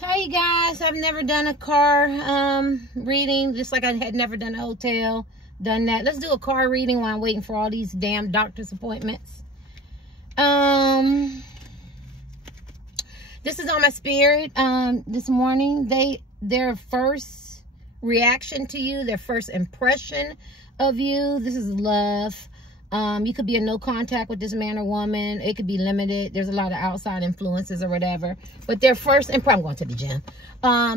Hi you guys, I've never done a car reading, just like I had never done a hotel, done that. Let's do a car reading while I'm waiting for all these damn doctor's appointments. This is on my spirit. This morning, their first reaction to you, their first impression of you, this is love. You could be in no contact with this man or woman. It could be limited. There's a lot of outside influences or whatever. But their first impression, I'm going to the gym.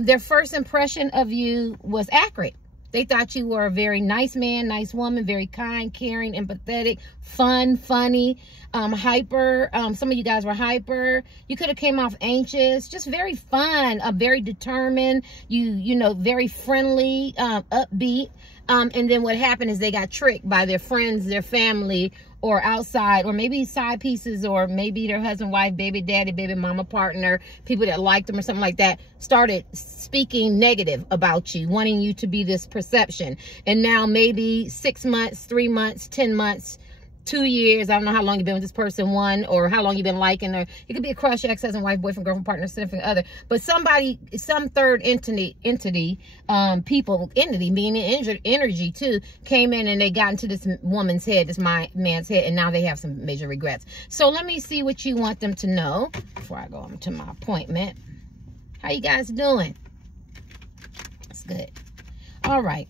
Their first impression of you was accurate. They thought you were a very nice man, nice woman, very kind, caring, empathetic, fun, funny, hyper. Some of you guys were hyper. You could have came off anxious, just very fun, very determined. You know, very friendly, upbeat. And then what happened is they got tricked by their friends, their family, or outside, or maybe side pieces, or maybe their husband, wife, baby daddy, baby mama, partner, people that liked them or something like that, started speaking negative about you, wanting you to be this perception. And now maybe 6 months, 3 months, 10 months, 2 years, I don't know how long you've been with this person, one, or how long you've been liking her. It could be a crush, ex-husband, wife, boyfriend, girlfriend, partner, significant other. But somebody, some third entity, meaning energy too, came in and they got into this woman's head, this man's head, and now they have some major regrets. So let me see what you want them to know before I go on to my appointment. How you guys doing? That's good. All right.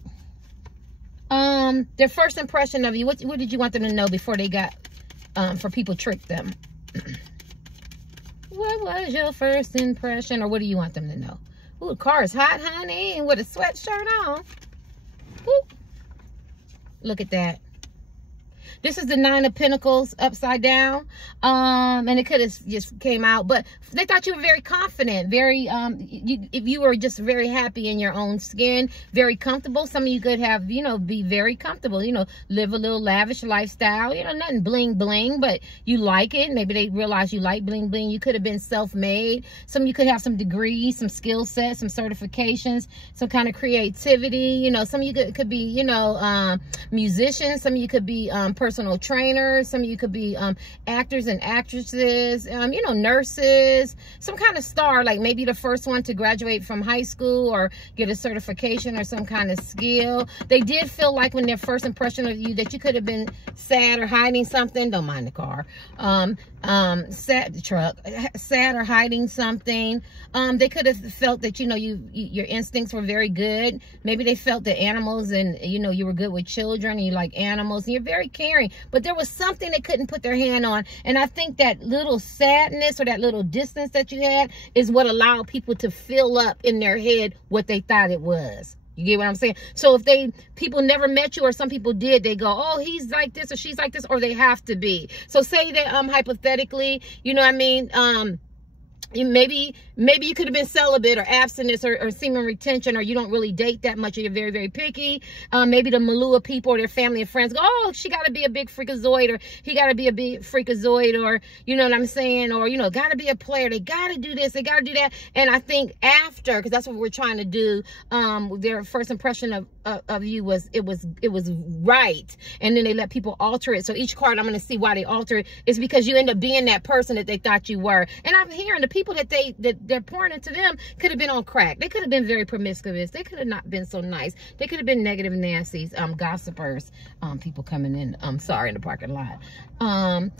Their first impression of you, what did you want them to know before they got, for people tricked them? What was your first impression, or what do you want them to know? Ooh, the car is hot, honey, and with a sweatshirt on. Ooh. Look at that. This is the 9 of Pentacles upside down. And it could have just came out, but they thought you were very confident, very, if you were just very happy in your own skin, very comfortable. Some of you could have, you know, be very comfortable, you know, live a little lavish lifestyle, you know, nothing bling bling, but you like it. Maybe they realize you like bling bling. You could have been self-made. Some of you could have some degrees, some skill sets, some certifications, some kind of creativity. You know, some of you could be, you know, musicians. Some of you could be, personal trainers. Some of you could be actors and actresses, you know, nurses, some kind of star, like maybe the first one to graduate from high school or get a certification or some kind of skill. They did feel like when their first impression of you that you could have been sad or hiding something. Don't mind the car. Sad, the truck, sad or hiding something. They could have felt that, you know, your instincts were very good. Maybe they felt that animals, and, you know, you were good with children and you like animals and you're very caring, but there was something they couldn't put their hand on. And I think that little sadness or that little distance that you had is what allowed people to fill up in their head what they thought it was. You get what I'm saying? So if people never met you, or some people did, they go, oh, he's like this or she's like this, or they have to be. So say that hypothetically, you know what I mean, maybe you could have been celibate or abstinence or semen retention, or you don't really date that much, or you're very, very picky. Maybe the Malua people or their family and friends go, oh, she got to be a big freakazoid, or he got to be a big freakazoid, or, you know what I'm saying, or, you know, got to be a player. They got to do this, they got to do that. And I think after, because that's what we're trying to do, their first impression of you was it was right, and then they let people alter it. So each card, I'm going to see why they alter it, is because you end up being that person that they thought you were. And I'm hearing the people that they're pouring into them could have been on crack. They could have been very promiscuous. They could have not been so nice. They could have been negative Nancy's, gossipers, people coming in, sorry, in the parking lot.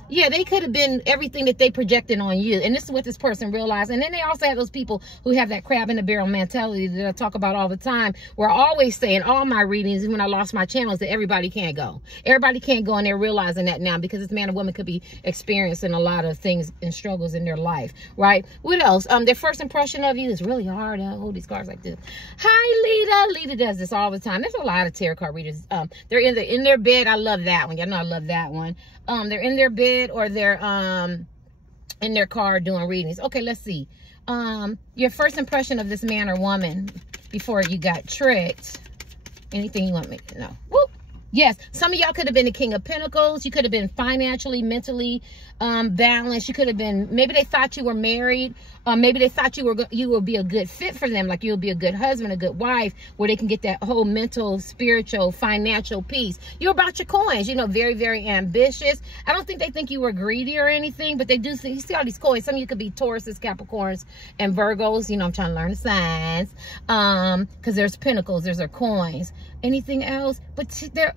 Yeah, they could have been everything that they projected on you. And this is what this person realized. And then they also have those people who have that crab in the barrel mentality that I talk about all the time. We're always saying, all my readings, when I lost my channels, that everybody can't go. Everybody can't go, and they're realizing that now, because this man or woman could be experiencing a lot of things and struggles in their life, right? What else? Their first impression of you is really hard. I hold these cards like this. Hi, Lita. Lita does this all the time. There's a lot of tarot card readers. They're in their bed. I love that one. Y'all know I love that one. They're in their bed, or they're in their car doing readings. Okay, let's see. Your first impression of this man or woman before you got tricked. Anything you want me to know? Whoop. Yes, some of y'all could have been the King of Pentacles. You could have been financially, mentally balanced. You could have been, maybe they thought you were married. Maybe they thought you would be a good fit for them, like you'll be a good husband, a good wife, where they can get that whole mental, spiritual, financial peace. You're about your coins, you know, very, very ambitious. I don't think they think you were greedy or anything, but they do see, you see all these coins. Some of you could be Tauruses, Capricorns, and Virgos. You know, I'm trying to learn the signs. Because there's pentacles, there's their coins. Anything else? But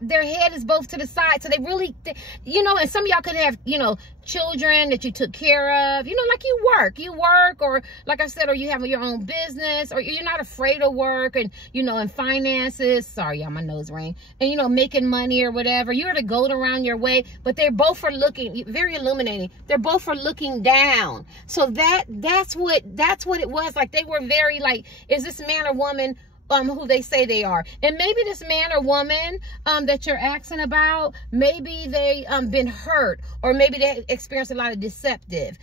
their head is both to the side. So they really, you know, and some of y'all could have, you know, children that you took care of, you know, like you work, or like I said, or you have your own business, or you're not afraid of work, and, you know, in finances, sorry, y'all, my nose ring, and, you know, making money or whatever. You're to go around your way, but they're both are looking, very illuminating. They're both are looking down. So that's what it was. Like, they were very like, is this man or woman who they say they are? And maybe this man or woman that you're asking about, maybe they been hurt, or maybe they experienced a lot of deceptive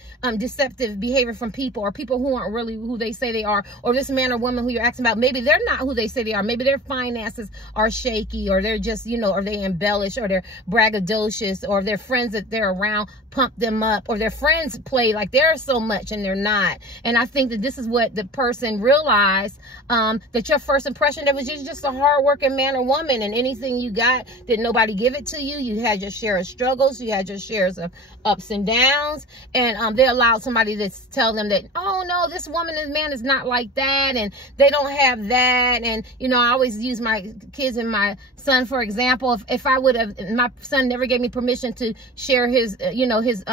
behavior from people, or people who aren't really who they say they are. Or this man or woman who you're asking about, maybe they're not who they say they are. Maybe their finances are shaky, or they're just, you know, or they embellish, or they're braggadocious, or their friends that they're around pump them up, or their friends play like they're so much and they're not. And I think that this is what the person realized, that your first impression, that was just a hard-working man or woman, and anything you got, did nobody give it to you. You had your share of struggles, you had your shares of ups and downs, and they allowed somebody to tell them that, oh no, this woman, this man is not like that, and they don't have that. And, you know, I always use my kids and my son for example. If I would have, my son never gave me permission to share his, you know, his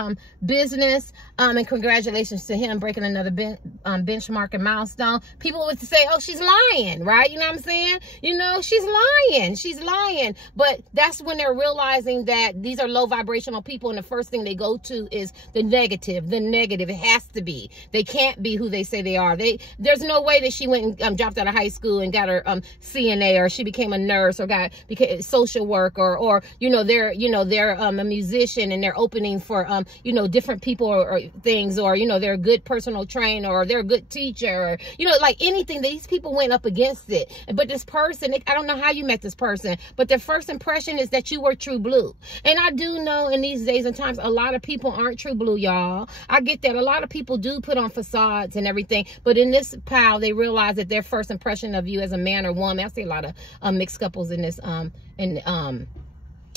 business, and congratulations to him breaking another benchmark and milestone, people would say, oh, she's lying, right? You know what I'm saying? You know, she's lying. But that's when they're realizing that these are low vibrational people, and the first thing they go to is the negative. It has to be. They can't be who they say they are. There's no way that she went and dropped out of high school and got her CNA, or she became a nurse, or became social work, or you know, they're a musician, and they're opening for you know, different people or things, or, you know, they're a good personal trainer, or they're a good teacher, or, you know, like anything. These people went up against it. But this person, I don't know how you met this person, but their first impression is that you were true blue. And I do know in these days and times, a lot of people aren't true blue, y'all. I get that. A lot of people do put on facades and everything, but in this pile, they realize that their first impression of you as a man or woman, I see a lot of mixed couples in this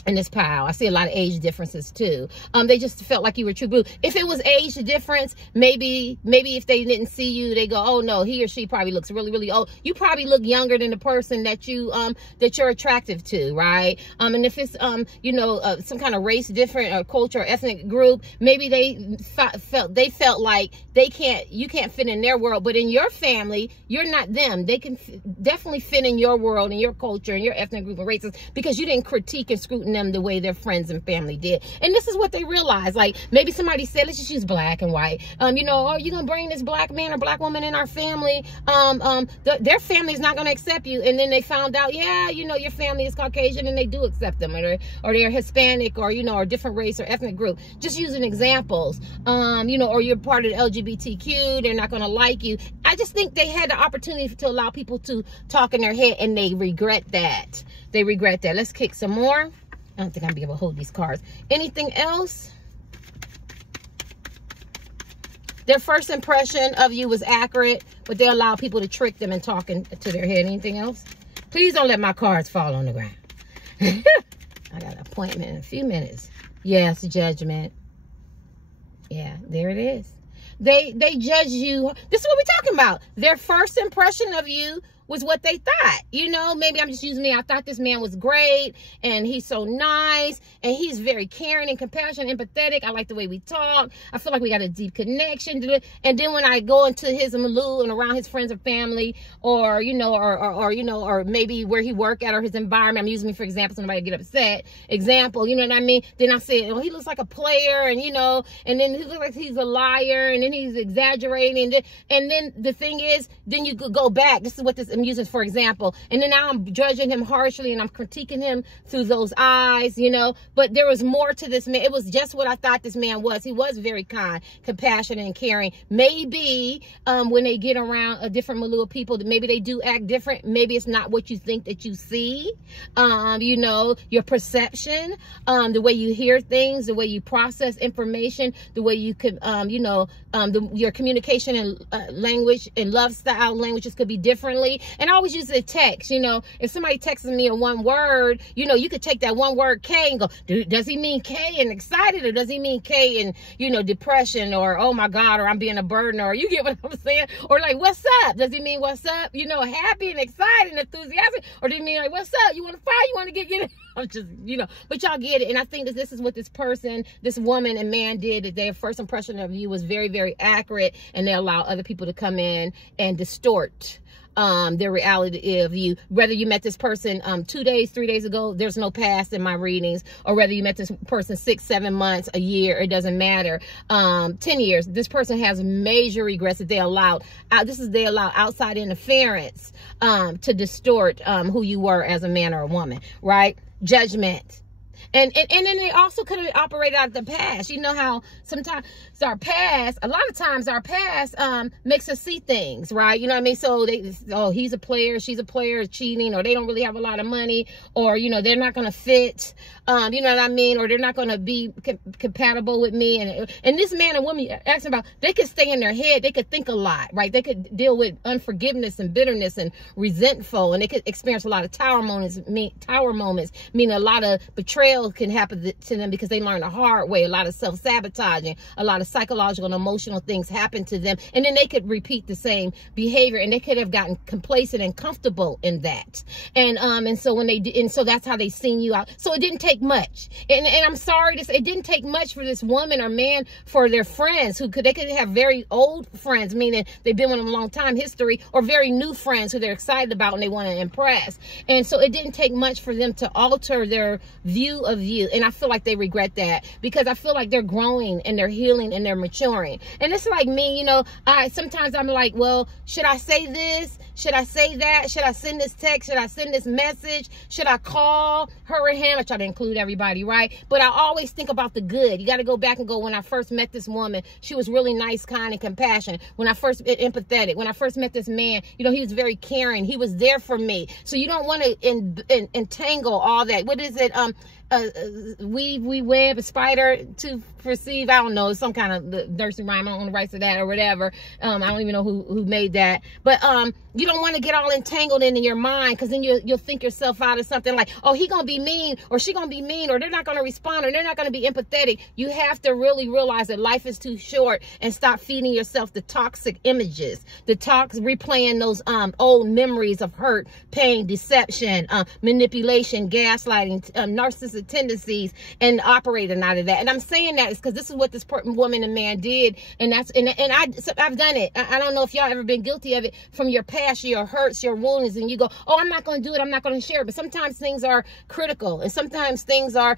in this pile. I see a lot of age differences too. They just felt like you were true blue. If it was age difference, maybe if they didn't see you, they go, oh no, he or she probably looks really, really old. You probably look younger than the person that you're attractive to, right? And if it's you know, some kind of race different, or culture, or ethnic group, maybe they felt like you can't fit in their world, but in your family, you're not them. They can definitely fit in your world, and your culture, and your ethnic group and races, because you didn't critique and scrutinize them the way their friends and family did. And this is what they realized. Like, maybe somebody said, let's just use black and white, you know, oh, you're gonna bring this black man or black woman in our family, their family is not gonna accept you. And then they found out, yeah, you know, your family is Caucasian, and they do accept them, or they're Hispanic, or, you know, or different race or ethnic group, just using examples. You know, or you're part of the LGBTQ, they're not gonna like you. I just think they had the opportunity to allow people to talk in their head, and they regret that. Let's kick some more. I don't think I'll be able to hold these cards. Anything else? Their first impression of you was accurate, but they allow people to trick them and talk into their head. Anything else? Please don't let my cards fall on the ground. I got an appointment in a few minutes. Yes, judgment. Yeah, there it is. They judge you. This is what we're talking about. Their first impression of you was what they thought. You know, maybe I'm just using me. I thought this man was great, and he's so nice, and he's very caring and compassionate, empathetic. I like the way we talk. I feel like we got a deep connection to it. And then when I go into his milieu and around his friends and family, or, you know, or you know, or maybe where he work at, or his environment, I'm using me for example, so nobody get upset. Example, you know what I mean? Then I say, oh, he looks like a player, and, you know, and then he looks like he's a liar, and then he's exaggerating. And then the thing is, then you could go back. This is what this I'm using for example, and then now I'm judging him harshly and I'm critiquing him through those eyes, you know. But there was more to this man. It was just what I thought this man was. He was very kind, compassionate, and caring. Maybe when they get around a different milieu of people, maybe they do act different. Maybe it's not what you think that you see. You know, your perception, the way you hear things, the way you process information, the way you could, you know, your communication and language and love style languages could be differently. And I always use the text, you know, if somebody texts me a one word, you know, you could take that one word K and go, does he mean K and excited, or does he mean K and, you know, depression, or oh my God, or I'm being a burden, or you get what I'm saying? Or like, what's up? Does he mean what's up? You know, happy and excited and enthusiastic, or do you mean like, what's up? You want to fight? You want to get I'm just, you know, but y'all get it. And I think that this is what this person, this woman and man did, that their first impression of you was very, very accurate, and they allow other people to come in and distort their reality of you. Whether you met this person 2 days, 3 days ago, there's no past in my readings, or whether you met this person 6, 7 months, a year, it doesn't matter. 10 years, this person has major regrets that they allowed. They allow outside interference to distort who you were as a man or a woman, right? Judgment. And then they also could have operated out of the past. You know how sometimes our past, a lot of times our past makes us see things, right? You know what I mean? So oh, he's a player, she's a player, cheating, or they don't really have a lot of money, or, you know, they're not going to fit, you know what I mean? Or they're not going to be compatible with me. And this man and woman you're asking about, they could stay in their head. They could think a lot, right? They could deal with unforgiveness and bitterness and resentful, and they could experience a lot of tower moments, meaning a lot of betrayal can happen to them because they learn the hard way. A lot of self-sabotaging, a lot of psychological and emotional things happen to them, and then they could repeat the same behavior, and they could have gotten complacent and comfortable in that. And so when they did, and so that's how they seen you out. So it didn't take much. And I'm sorry to say, it didn't take much for this woman or man, for their friends they could have very old friends, meaning they've been with them a long time history, or very new friends who they're excited about and they want to impress. And so it didn't take much for them to alter their view of you. And I feel like they regret that, because I feel like they're growing and they're healing and they're maturing. And it's like me, you know, sometimes I'm like, well, should I say this? Should I say that? Should I send this text? Should I send this message? Should I call her or him? I try to include everybody, right? But I always think about the good. You got to go back and go, when I first met this woman, she was really nice, kind, and compassionate. When I first empathetic. When I first met this man, you know, he was very caring. He was there for me. So you don't want to entangle all that. What is it? We web, a spider to perceive. I don't know, some kind of nursing rhyme. I don't own the rights to that or whatever. I don't even know who made that. But you don't want to get all entangled in your mind, because then you'll think yourself out of something like, oh, he gonna be mean, or she gonna be mean, or they're not gonna respond, or they're not gonna be empathetic. You have to really realize that life is too short, and stop feeding yourself the toxic images, replaying those old memories of hurt, pain, deception, manipulation, gaslighting, narcissistic tendencies, and operating out of that. And I'm saying that is because this is what this woman and man did, and I've done it. I don't know if y'all ever been guilty of it, from your past, your hurts, your wounds, and you go, oh, I'm not going to do it, I'm not going to share it. But sometimes things are critical, and sometimes things are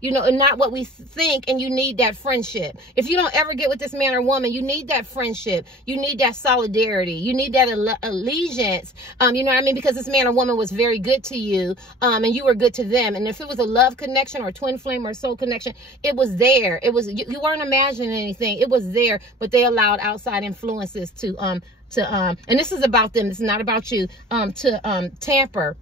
you know, not what we think, and you need that friendship. If you don't ever get with this man or woman, you need that friendship, you need that solidarity, you need that allegiance, you know what I mean? Because this man or woman was very good to you, and you were good to them. And if it was a love connection or a twin flame or a soul connection, it was there. It was, you weren't imagining anything. It was there, but they allowed outside influences to and this is about them, it's not about you, to tamper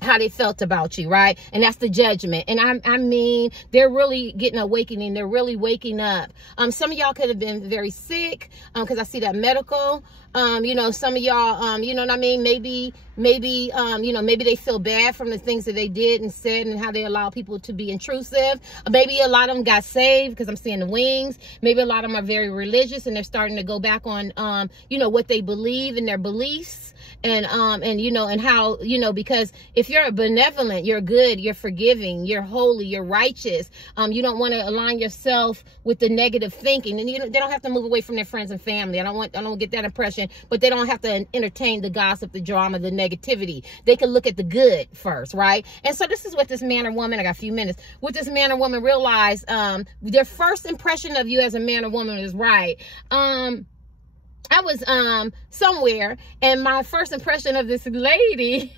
how they felt about you, right? And that's the judgment. And I mean, they're really getting awakening. They're really waking up. Some of y'all could have been very sick, because I see that medical. You know, some of y'all, you know what I mean? Maybe, you know, maybe they feel bad from the things that they did and said, and how they allow people to be intrusive. Maybe a lot of them got saved, because I'm seeing the wings. Maybe a lot of them are very religious, and they're starting to go back on, you know, what they believe and their beliefs. And you know, and how, you know, because if you're benevolent, you're good, you're forgiving, you're holy, you're righteous, you don't want to align yourself with the negative thinking. And they don't have to move away from their friends and family. I don't get that impression, but they don't have to entertain the gossip, the drama, the negativity. They can look at the good first, right? And so this is what this man or woman, I got a few minutes, what this man or woman realized, their first impression of you as a man or woman is right. I was somewhere, and my first impression of this lady,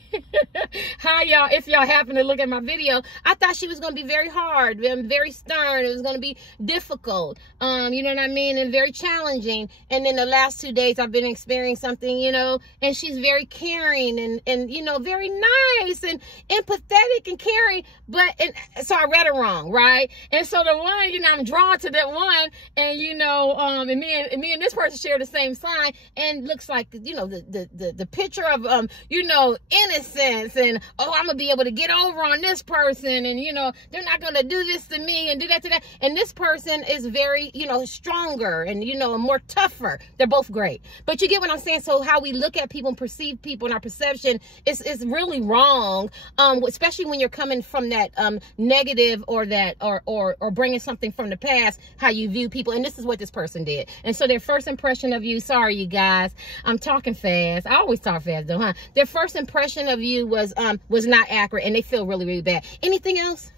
hi y'all, if y'all happen to look at my video, I thought she was going to be very hard and very stern. It was going to be difficult, you know what I mean, and very challenging. And then the last 2 days I've been experiencing something, you know, and she's very caring and you know, very nice and empathetic and caring, and so I read it wrong, right? And so the one, you know, I'm drawn to that one, and you know, and me and this person share the same sign, and looks like, you know, the picture of you know, innocence, and oh, I'm gonna be able to get over on this person, and you know, they're not gonna do this to me and do that to that. And this person is very, you know, stronger and, you know, more tougher. They're both great, but you get what I'm saying. So how we look at people and perceive people and our perception is really wrong, especially when you're coming from that negative or that or bringing something from the past, how you view people. And this is what this person did. And so their first impression of you, sorry you guys, I'm talking fast, I always talk fast though, huh? Their first impression of you was not accurate, and they feel really, really bad. Anything else?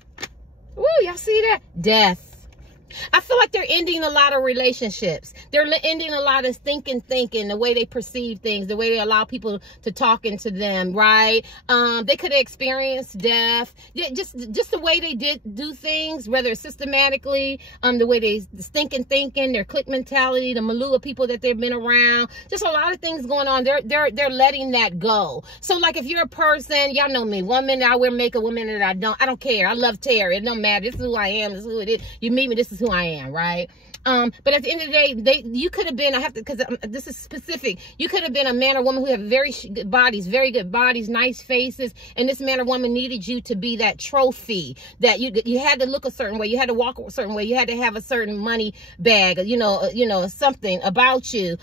Ooh, y'all see that? Death. I feel like they're ending a lot of relationships. They're ending a lot of thinking, the way they perceive things, the way they allow people to talk into them, right? They could have experienced death. Yeah, just the way they do things, whether it's systematically, the way they thinking, their clique mentality, the milieu of people that they've been around, just a lot of things going on. They're letting that go. So like if you're a person, y'all know me, one minute I wear makeup, one minute I don't care. I love Terry. It don't matter. This is who I am. This is who it is. You meet me, this is who I am, right? But at the end of the day, you could have been, because this is specific, you could have been a man or woman who have very good bodies, nice faces, and this man or woman needed you to be that trophy, that you had to look a certain way, you had to walk a certain way, you had to have a certain money bag, you know, something about you,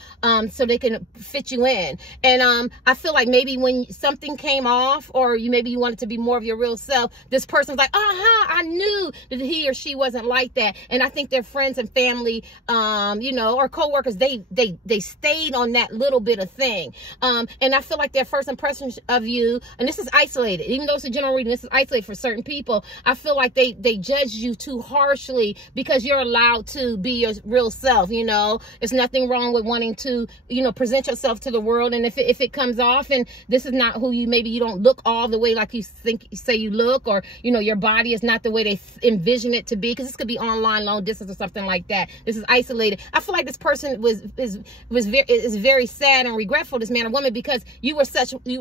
so they can fit you in. And I feel like maybe when something came off, or maybe you wanted to be more of your real self, this person's like, I knew that he or she wasn't like that. And I think their friends and family, you know, or co-workers, they stayed on that little bit of thing. And I feel like their first impression of you, and this is isolated, even though it's a general reading, this is isolated for certain people. I feel like they judge you too harshly because you're allowed to be your real self. You know, there's nothing wrong with wanting to, you know, present yourself to the world. And if it comes off and this is not who you, maybe you don't look all the way like you say you look, or, you know, your body is not the way they envision it to be, because this could be online, long distance, or something like that. This is isolated. I feel like this person is very sad and regretful, this man or woman, because you were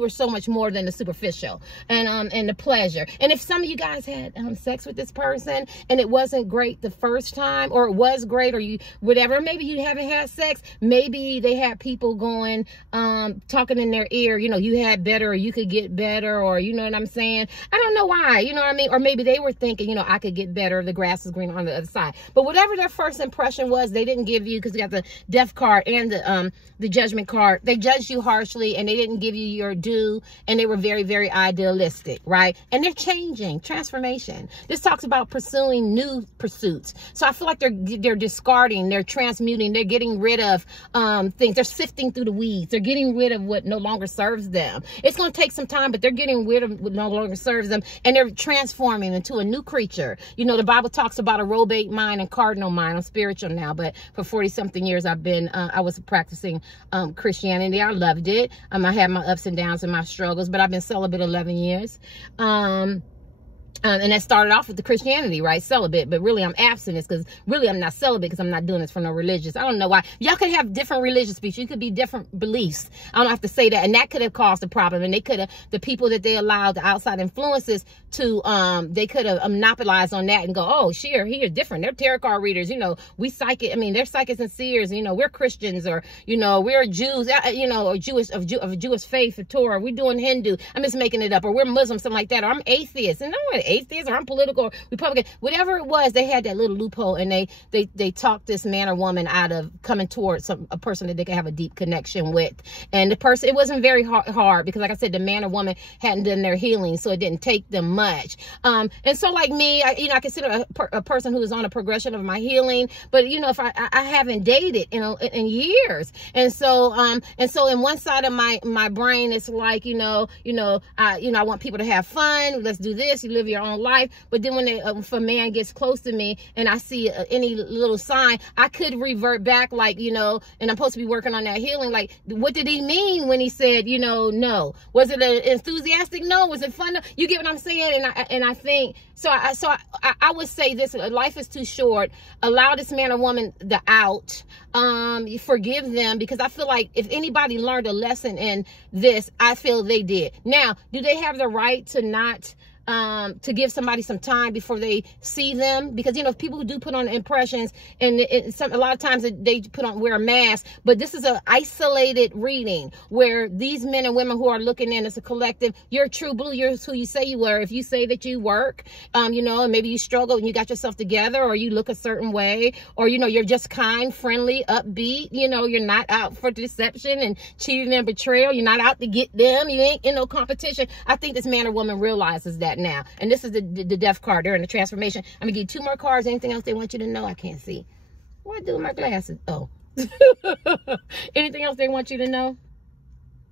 so much more than the superficial and the pleasure. And if some of you guys had sex with this person and it wasn't great the first time, or it was great, or you whatever, maybe you haven't had sex, maybe they had people going talking in their ear, you know, you had better, or you could get better, or you know what I'm saying? I don't know why, you know what I mean? Or maybe they were thinking, you know, I could get better, the grass is greener on the other side. But whatever their first impression was, they didn't give you, because they got the death card and the judgment card, they judged you harshly, and they didn't give you your due, and they were very, very idealistic, right? And they're changing, transformation. This talks about pursuing new pursuits. So I feel like they're discarding, they're transmuting, they're getting rid of things, they're sifting through the weeds, they're getting rid of what no longer serves them. It's going to take some time, but they're getting rid of what no longer serves them, and they're transforming into a new creature. You know, the Bible talks about a robate mind and cardinal mind. I'm spiritual now, but for 40-something years I've been I was practicing Christianity. I loved it. I had my ups and downs and my struggles, but I've been celibate 11 years. And that started off with the Christianity, right? Celibate, but really I'm abstinence, because really I'm not celibate because I'm not doing this for no religious. I don't know why. Y'all could have different religious speech. You could be different beliefs. I don't have to say that. And that could have caused a problem. And they could have, the people that they allowed, the outside influences to, they could have monopolized on that and go, oh, he is different. They're tarot card readers. You know, we psychic, I mean, they're psychics and seers. You know, we're Christians, or, you know, we're Jews, you know, or Jewish, of Jewish faith, or Torah. We're doing Hindu. I'm just making it up. Or we're Muslim, something like that. Or I'm atheist. And no one atheist, or I'm political, or Republican, whatever it was, they had that little loophole, and they talked this man or woman out of coming towards a person that they could have a deep connection with. And the person, it wasn't very hard because, like I said, the man or woman hadn't done their healing, so it didn't take them much. And so, like me, I consider a person who is on a progression of my healing, but you know, if I haven't dated in years, and so in one side of my brain, it's like, I want people to have fun. Let's do this. You live your own life. But then when if a man gets close to me and I see any little sign, I could revert back, like, you know, and I'm supposed to be working on that healing. Like, what did he mean when he said, you know, no? Was it an enthusiastic no? Was it fun? No? You get what I'm saying? And I think, so I would say this: life is too short. Allow this man or woman the out. Forgive them, because I feel like if anybody learned a lesson in this, I feel they did. Now, do they have the right to not to give somebody some time before they see them? Because, you know, people who do put on impressions, and a lot of times they wear a mask, but this is an isolated reading where these men and women who are looking in as a collective, you're true blue, you're who you say you are. If you say that you work, you know, and maybe you struggle and you got yourself together, or you look a certain way, or, you know, you're just kind, friendly, upbeat, you know, you're not out for deception and cheating and betrayal, you're not out to get them, you ain't in no competition. I think this man or woman realizes that now. And this is the death card. They're in the transformation. I'm gonna give you 2 more cards. Anything else they want you to know? I can't see. What do my glasses? Oh. Anything else they want you to know?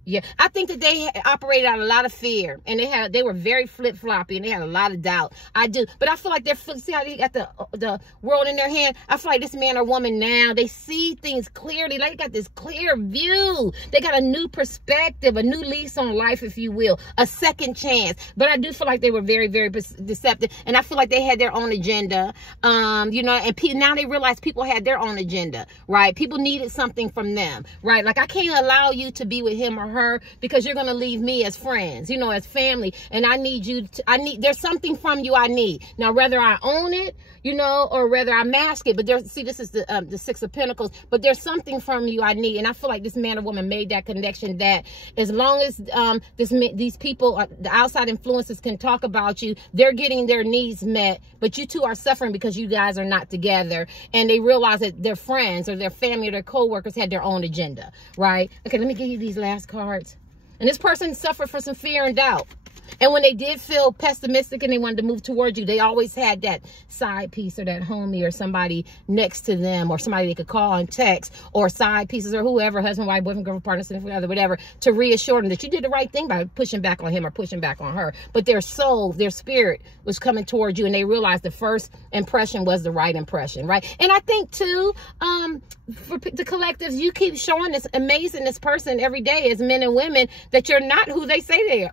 Yeah, I think that they operated out of a lot of fear, and they were very flip-floppy, and they had a lot of doubt. I do, but I feel like see how they got the world in their hand? I feel like this man or woman now, they see things clearly. Like, they got this clear view. They got a new perspective, a new lease on life, if you will, a second chance. But I do feel like they were very, very deceptive, and I feel like they had their own agenda. You know, and now they realize people had their own agenda, right? People needed something from them, right? Like, I can't allow you to be with him or her because you're going to leave me as friends, you know, as family, and I need you to, there's something from you I need. Now, whether I own it, you know, or whether I mask it, but see, this is the 6 of Pentacles, but there's something from you I need. And I feel like this man or woman made that connection, that as long as these people, the outside influences, can talk about you, they're getting their needs met, but you two are suffering because you guys are not together. And they realize that their friends or their family or their co-workers had their own agenda, right? Okay, let me give you these last cards. And this person suffered from some fear and doubt. And when they did feel pessimistic and they wanted to move towards you, they always had that side piece or that homie or somebody next to them, or somebody they could call and text, or side pieces, or whoever, husband, wife, boyfriend, girlfriend, partner, significant other, whatever, to reassure them that you did the right thing by pushing back on him or pushing back on her. But their soul, their spirit was coming towards you, and they realized the first impression was the right impression, right? And I think too, for the collectives, you keep showing this person every day as men and women that you're not who they say they are.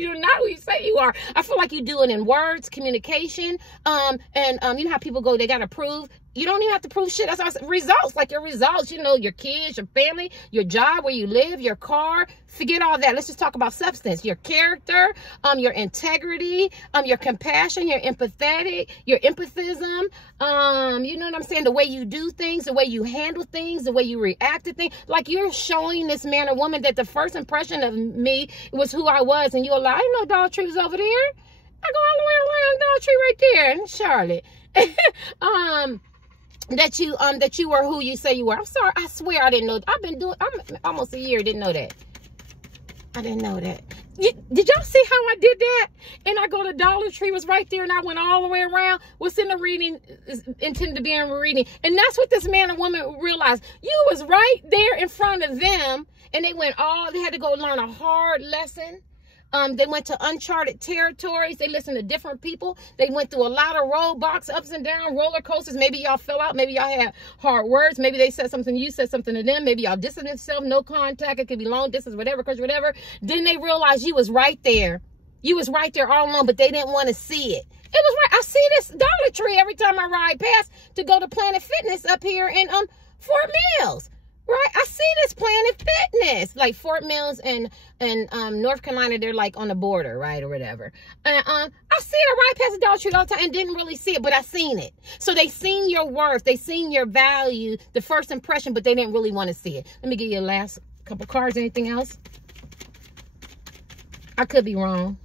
You're not who you say you are. I feel like you do it in words, communication, and you know how people go, they got to prove. You don't even have to prove shit. That's results, like your results, you know, your kids, your family, your job, where you live, your car. Forget all that. Let's just talk about substance. Your character, your integrity, your compassion, your empathetic, your empathism. You know what I'm saying? The way you do things, the way you handle things, the way you react to things. Like, you're showing this man or woman that the first impression of me was who I was, and you're like, I didn't know Dollar Tree was over there. I go all the way around Dollar Tree right there in Charlotte. That you were who you say you were. I'm sorry. I swear I didn't know. I'm almost a year. Didn't know that. I didn't know that. Did y'all see how I did that? And I go to Dollar Tree, was right there, and I went all the way around. What's in the reading is intended to be in the reading. And that's what this man and woman realized. You was right there in front of them, and they had to go learn a hard lesson. They went to uncharted territories. They listened to different people. They went through a lot of roadblocks, ups and downs, roller coasters. Maybe y'all fell out. Maybe y'all had hard words. Maybe they said something, you said something to them. Maybe y'all distanced themselves, no contact. It could be long distance, whatever, whatever. Then they realized you was right there. You was right there all along, but they didn't want to see it. It was right. I see this Dollar Tree every time I ride past to go to Planet Fitness up here in Fort Mills. Right, I see this Planet Fitness, like Fort Mills and North Carolina. They're like on the border, right, or whatever. I see it right past the Dollar Tree all the time and didn't really see it, but I seen it. So they seen your worth, they seen your value, the first impression, but they didn't really want to see it. Let me give you the last couple cards. Anything else? I could be wrong.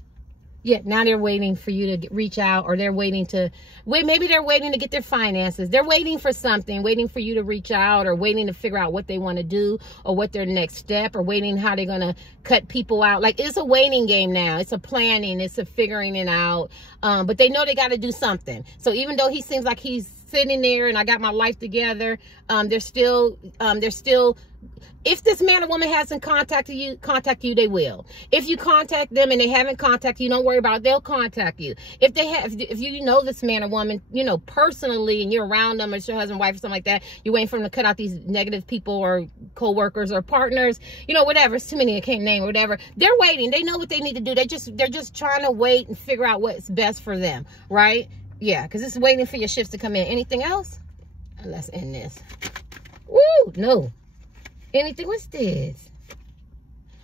Yeah, now they're waiting for you to reach out, or they're waiting to maybe they're waiting to get their finances. They're waiting for something, waiting for you to reach out, or waiting to figure out what they want to do, or what their next step, or waiting how they're going to cut people out. Like, it's a waiting game now. It's a planning. It's a figuring it out. But they know they got to do something. So even though he seems like he's sitting there and I got my life together. They're still, if this man or woman hasn't contact you, they will. If you contact them and they haven't contacted you, don't worry about it. They'll contact you. If they have, if you know this man or woman, you know, personally, and you're around them, or it's your husband, wife, or something like that, you're waiting for them to cut out these negative people or co-workers or partners, you know, whatever. It's too many, I can't name, or whatever. They're waiting. They know what they need to do. They're just trying to wait and figure out what's best for them, right? Yeah, because it's waiting for your shifts to come in. Anything else? Let's end this. Woo! No. Anything? What's this?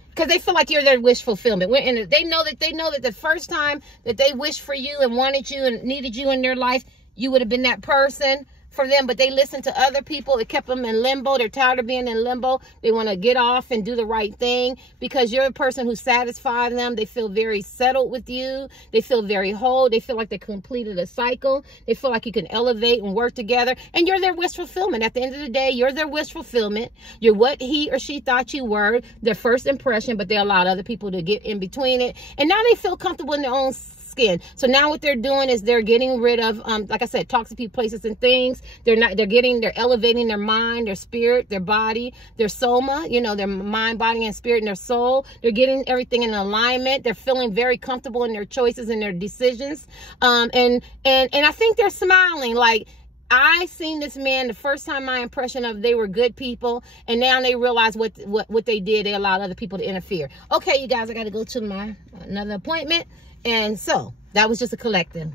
Because they feel like you're their wish fulfillment. And they know that the first time that they wished for you and wanted you and needed you in their life, you would have been that person for them. But they listened to other people. It kept them in limbo. They're tired of being in limbo. They want to get off and do the right thing because you're a person who satisfies them. They feel very settled with you. They feel very whole. They feel like they completed a cycle. They feel like you can elevate and work together. And you're their wish fulfillment. At the end of the day, you're their wish fulfillment. You're what he or she thought you were, their first impression, but they allowed other people to get in between it. And now they feel comfortable in their own skin. So now what they're doing is they're getting rid of, like I said, toxic people, places, and things. They're elevating their mind, their spirit, their body, their soma, you know, their mind, body, and spirit, and their soul. They're getting everything in alignment. They're feeling very comfortable in their choices and their decisions. And I think they're smiling. Like, I seen this man the first time, my impression of they were good people, and now they realize what they did. They allowed other people to interfere. Okay, you guys, I got to go to my another appointment. And so that was just a collective.